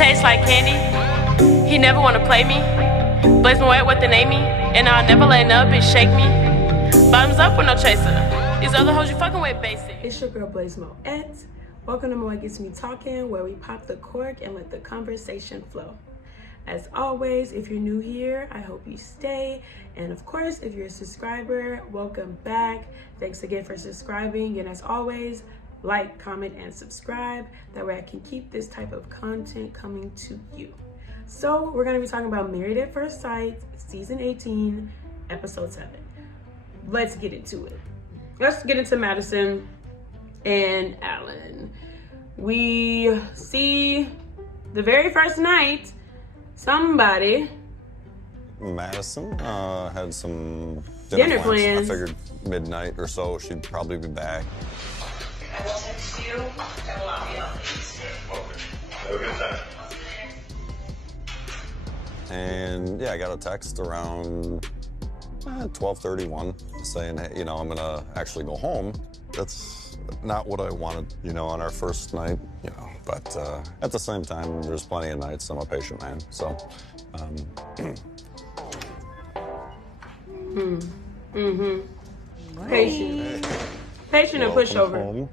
tastes like candy. He never wanna play me. Blaise Moet what they name me. And I'll never let no bitch shake me. Bottoms up with no chaser. These other hoes you fucking with basic. It's your girl Blaise Moet. Welcome to Moet Gets Me Talking, where we pop the cork and let the conversation flow. As always, if you're new here, I hope you stay. And of course, if you're a subscriber, welcome back. Thanks again for subscribing. And as always, like, comment, and subscribe. That way I can keep this type of content coming to you. So we're going to be talking about Married at First Sight, Season 18, Episode 7. Let's get into it. Let's get into Madison and Allen. We see the very first night, somebody, Madison, had some dinner plans. I figured midnight or so she'd probably be back. I will text you and will not be on these. Okay. Have a good time. And yeah, I got a text around 12:31 saying, hey, you know, I'm gonna actually go home. That's not what I wanted, you know, on our first night, you know, but at the same time, there's plenty of nights. I'm a patient man, so. Patient. Patient and pushover.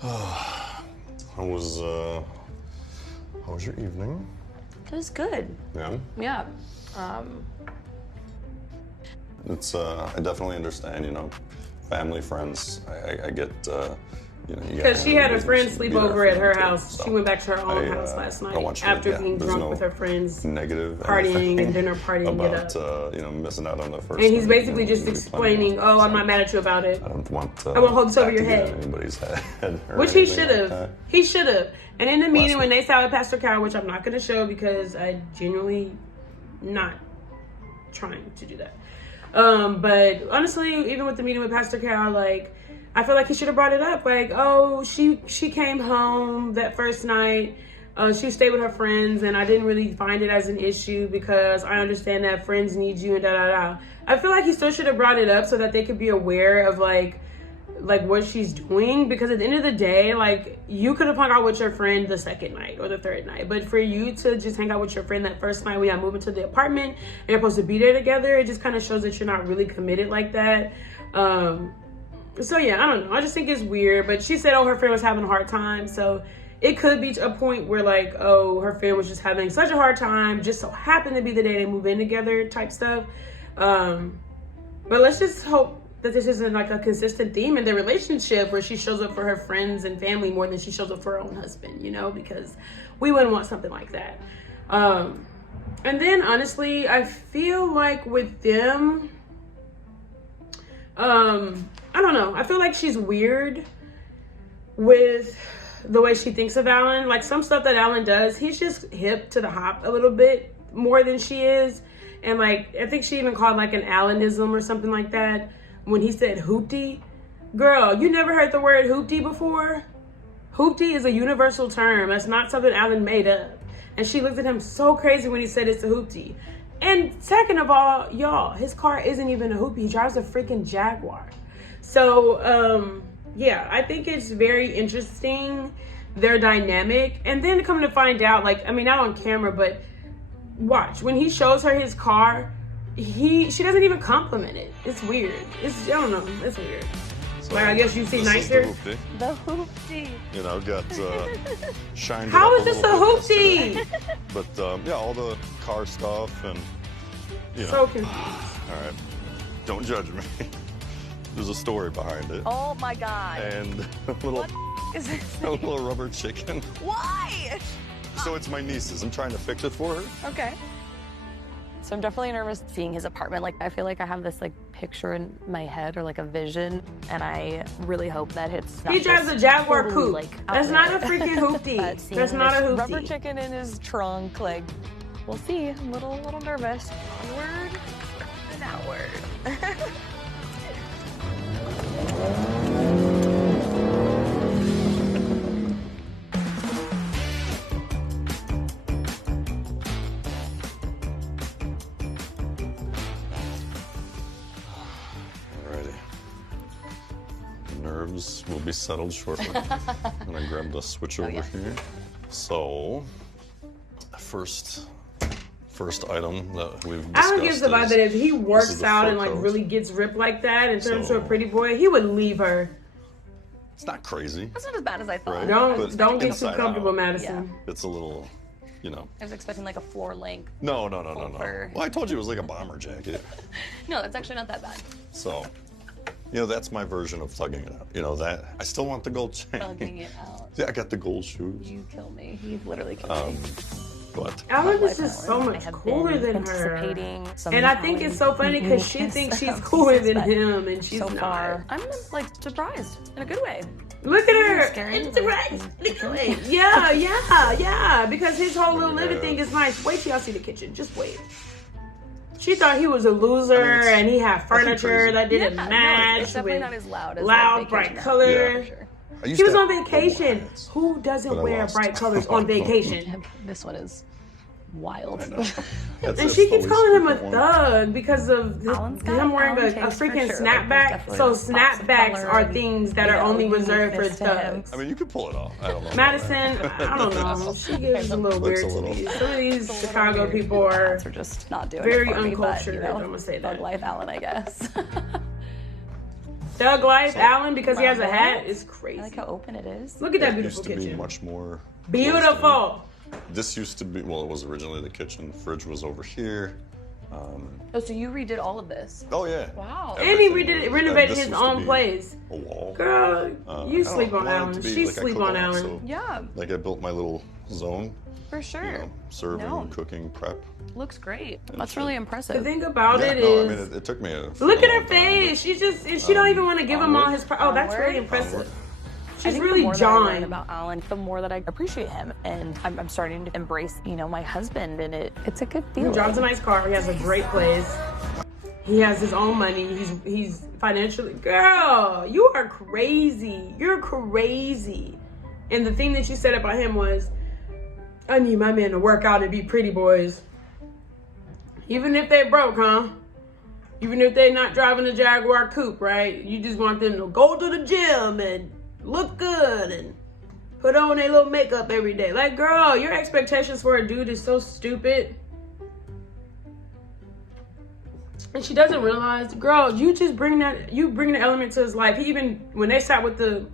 How was your evening? It was good. Yeah? Yeah. It's, I definitely understand, you know, family, friends, I get, you know, Because she had a friend sleep over at her house. So she went back to her own house last night after being drunk with her friends, negative partying and dinner partying about, it up. you know, missing out on the first. And he's night, basically you know, just there's explaining, plenty of oh, I'm not mad at you about it. I don't want I won't hold this over that your to get head. in anybody's head or Which he anything should like have. that. He should have. And in the meeting Last when they sat with Pastor Carol, which I'm not going to show because I genuinely not trying to do that. But honestly, even with the meeting with Pastor Carol, like, I feel like he should have brought it up. Like, oh, she came home that first night. She stayed with her friends, and I didn't really find it as an issue because I understand that friends need you and da-da-da. I feel like he still should have brought it up so that they could be aware of, like what she's doing, because at the end of the day, like, you could have hung out with your friend the second night or the third night, but for you to just hang out with your friend that first night when y'all move into the apartment and you're supposed to be there together, it just kind of shows that you're not really committed like that. So yeah, I don't know, I just think it's weird. But she said, oh, her friend was having a hard time, so it could be to a point where, like, oh, her friend was just having such a hard time, just so happened to be the day they move in together type stuff. But let's just hope that this isn't like a consistent theme in their relationship where she shows up for her friends and family more than she shows up for her own husband, you know, because we wouldn't want something like that. And then honestly, I feel like with them, I don't know, I feel like she's weird with the way she thinks of Allen. Like, some stuff that Allen does, he's just hip to the hop a little bit more than she is. And like, I think she even called like an Allenism or something like that when he said hoopty. Girl, you never heard the word hoopty before? Hoopty is a universal term. That's not something Allen made up. And she looked at him so crazy when he said it's a hoopty. And second of all, y'all, his car isn't even a hoopty. He drives a freaking Jaguar. So, yeah, I think it's very interesting, their dynamic. And then come to find out, like, I mean, not on camera, but watch. When he shows her his car, she doesn't even compliment it. It's weird. I don't know. It's weird. So like, I guess you see nicer. The hoopty. You know, got shined. How it is up this a little bit hoopty? yesterday. But yeah, all the car stuff and, you know. So confused. All right, don't judge me. There's a story behind it. Oh my God. And a little, Is this a little rubber chicken. Why? So it's my niece's. I'm trying to fix it for her. Okay. So I'm definitely nervous seeing his apartment. Like, I feel like I have this like picture in my head or like a vision, and I really hope that it's not He drives just a Jaguar totally, coupe. like, out That's not a there. freaking hoopty. But seeing That's not a this hoopty. Rubber chicken in his trunk, like, we'll see. I'm a little nervous. Onward and outward. Nerves will be settled shortly. I'm gonna grab the switch over here. So, first item that we've discussed. Alan gives the vibe that if he works out and like coat. really gets ripped like that and turns into a pretty boy, he would leave her. It's not crazy. That's not as bad as I thought. Right. Don't get too inside comfortable, out, Madison. It's a little, you know. I was expecting like a floor length. No. Over. Well, I told you it was like a bomber jacket. No, that's actually not that bad. So, you know, that's my version of thugging it out. You know, that I still want the gold chain. Thugging it out. Yeah, I got the gold shoes. You kill me. You literally kill me. But Alan is just so much cooler than her. And I think it's so funny because she thinks she's cooler than him and she's so not. far. I'm like surprised in a good way. Look at her. Scary. It's surprised. Yeah. Because his whole little living thing is nice. Wait till y'all see the kitchen. Just wait. She thought he was a loser and he had furniture that didn't match it's definitely with not as loud as loud, like, bright vacation color. house, for sure. He was on vacation. Who doesn't wear bright colors on vacation? This one is wild. And she keeps calling him a thug because of him wearing a freaking snapback. So snapbacks are things that are only reserved for thugs. I mean, you could pull it off. I don't know. Madison, I don't know. She gives a little weird to me. Some of these Chicago people are just not doing very it for me, uncultured. but, I'm gonna say that. Thug life, Allen, I guess. Thug life, Allen, because he has a hat, is crazy. I like how open it is. Look at that It beautiful used to be kitchen. much more Beautiful. This used to be, well, it was originally the kitchen. The fridge was over here. Oh, so you redid all of this? Oh, yeah. Wow. And he Everything was- renovated this his used to own be place. A wall. Girl, you I sleep don't on want it Allen. to be She like I sleep cook on a lot, Allen. so, Yeah, like I built my little zone, for sure. you know, serving, cooking, prep. Looks great. And That's shit. really The impressive. thing about Yeah, it no, is, I mean, it took me a look at long her time, face. She just, and she don't even want to give him all his. Oh, that's really impressive. I She's think really the more that I learn John. about Allen, the more that I appreciate him, and I'm starting to embrace, you know, my husband, and it's a good He feeling. drives a nice car. He has a great place. He has his own money. He's financially. Girl, you are crazy. You're crazy. And the thing that you said about him was, I need my man to work out and be pretty boys. Even if they broke, huh? Even if they not driving a Jaguar coupe, right? You just want them to go to the gym and look good and put on their little makeup every day. Like, girl, your expectations for a dude is so stupid. And she doesn't realize, girl, you just bring the element to his life. He even, when they sat with the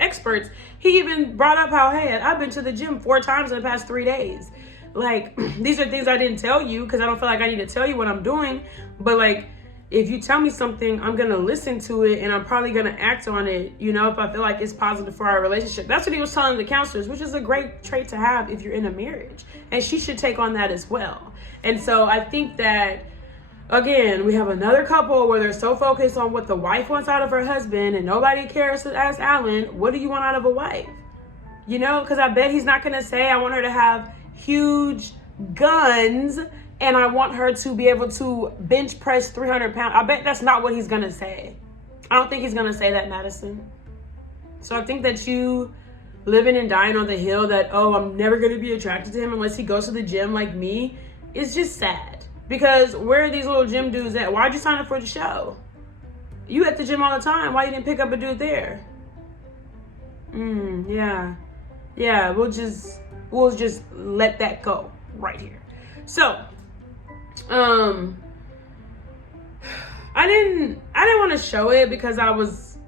experts, he even brought up how, hey, I've been to the gym 4 times in the past 3 days. Like, these are things I didn't tell you because I don't feel like I need to tell you what I'm doing. But like, if you tell me something, I'm going to listen to it and I'm probably going to act on it, you know, if I feel like it's positive for our relationship. That's what he was telling the counselors, which is a great trait to have if you're in a marriage. And she should take on that as well. And so I think that, again, we have another couple where they're so focused on what the wife wants out of her husband and nobody cares to ask Allen, what do you want out of a wife? You know, because I bet he's not going to say, I want her to have huge guns and I want her to be able to bench press 300 pounds. I bet that's not what he's going to say. I don't think he's going to say that, Madison. So I think that you living and dying on the hill that, oh, I'm never going to be attracted to him unless he goes to the gym like me, is just sad. Because where are these little gym dudes at? Why'd you sign up for the show? You at the gym all the time. Why you didn't pick up a dude there? Yeah. Yeah, we'll just let that go right here. So, I didn't want to show it because I was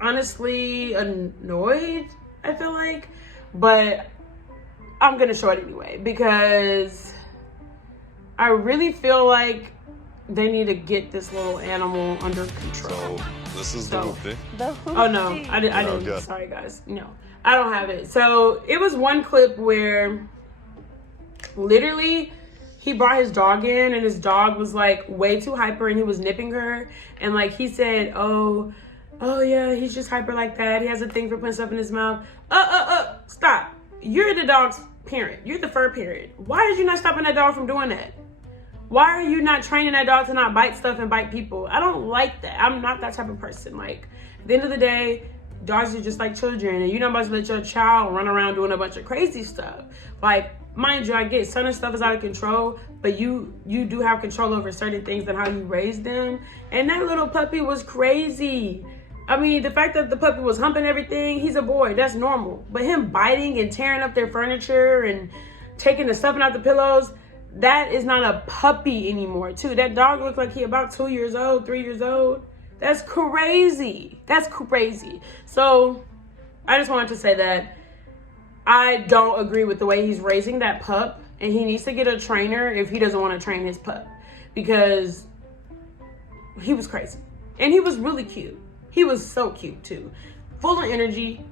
honestly annoyed, I feel like, but I'm going to show it anyway because I really feel like they need to get this little animal under control. So this is the hoopty. Oh no, I didn't. good. Sorry guys. No, I don't have it. So it was one clip where literally he brought his dog in and his dog was like way too hyper and he was nipping her and like he said, oh yeah, he's just hyper like that. He has a thing for putting stuff in his mouth. Stop. You're the dog's parent. You're the fur parent. Why are you not stopping that dog from doing that? Why are you not training that dog to not bite stuff and bite people? I don't like that. I'm not that type of person. Like, at the end of the day, dogs are just like children, and you're not about to let your child run around doing a bunch of crazy stuff. Like, mind you, I get certain stuff is out of control, but you do have control over certain things and how you raise them. And that little puppy was crazy. I mean, the fact that the puppy was humping everything, he's a boy, that's normal. But him biting and tearing up their furniture and taking the stuffing out the pillows, that is not a puppy anymore, too. That dog looked like he about 2 years old, 3 years old. That's crazy. That's crazy. So I just wanted to say that I don't agree with the way he's raising that pup, and he needs to get a trainer if he doesn't want to train his pup, because he was crazy. And he was really cute. He was so cute too. Full of energy.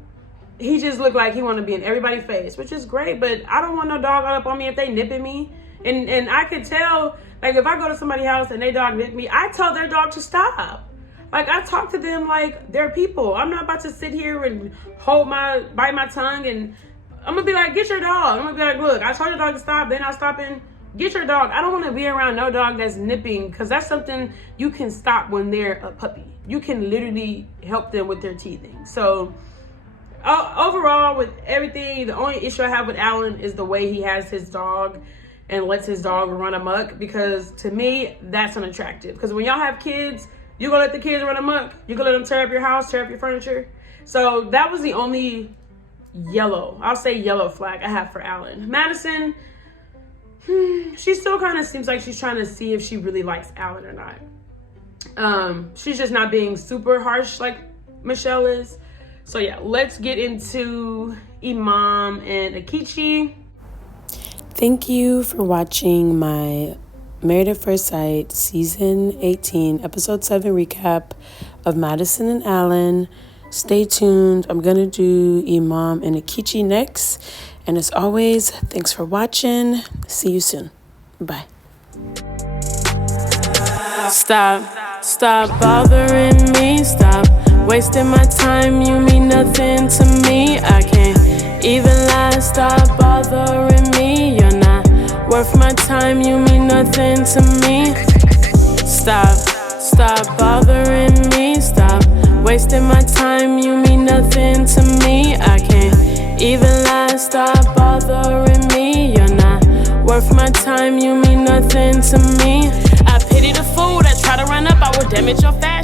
He just looked like he wanted to be in everybody's face, which is great, but I don't want no dog all up on me if they nipping me. And I could tell, like, if I go to somebody's house and they dog nip me, I tell their dog to stop. Like, I talk to them like they're people. I'm not about to sit here and bite my tongue, and I'm gonna be like, get your dog. I'm gonna be like, look, I told your dog to stop, then I'm stopping. Get your dog. I don't want to be around no dog that's nipping, because that's something you can stop when they're a puppy. You can literally help them with their teething. So overall, with everything, the only issue I have with Allen is the way he has his dog and lets his dog run amok, because to me, that's unattractive. Because when y'all have kids, you gonna let the kids run amok? You gonna let them tear up your house, tear up your furniture? So that was the only I'll say yellow flag I have for Allen. Madison, she still kind of seems like she's trying to see if she really likes Allen or not. She's just not being super harsh like Michelle is. So yeah, let's get into Emem and Ikechi. Thank you for watching my Married at First Sight Season 18, Episode 7 recap of Madison and Allen. Stay tuned. I'm going to do Emem and Ikechi next. And as always, thanks for watching. See you soon. Bye. Stop bothering me. Stop wasting my time. You mean nothing to me. I can't even lie. Stop bothering me. You're not worth my time. You mean nothing to me. Stop bothering me. Stop wasting my time. You mean nothing to me. I can't even lie. Stop bothering me. You're not worth my time. You mean nothing to me. I pity the fool that try to run up. I will damage your fashion.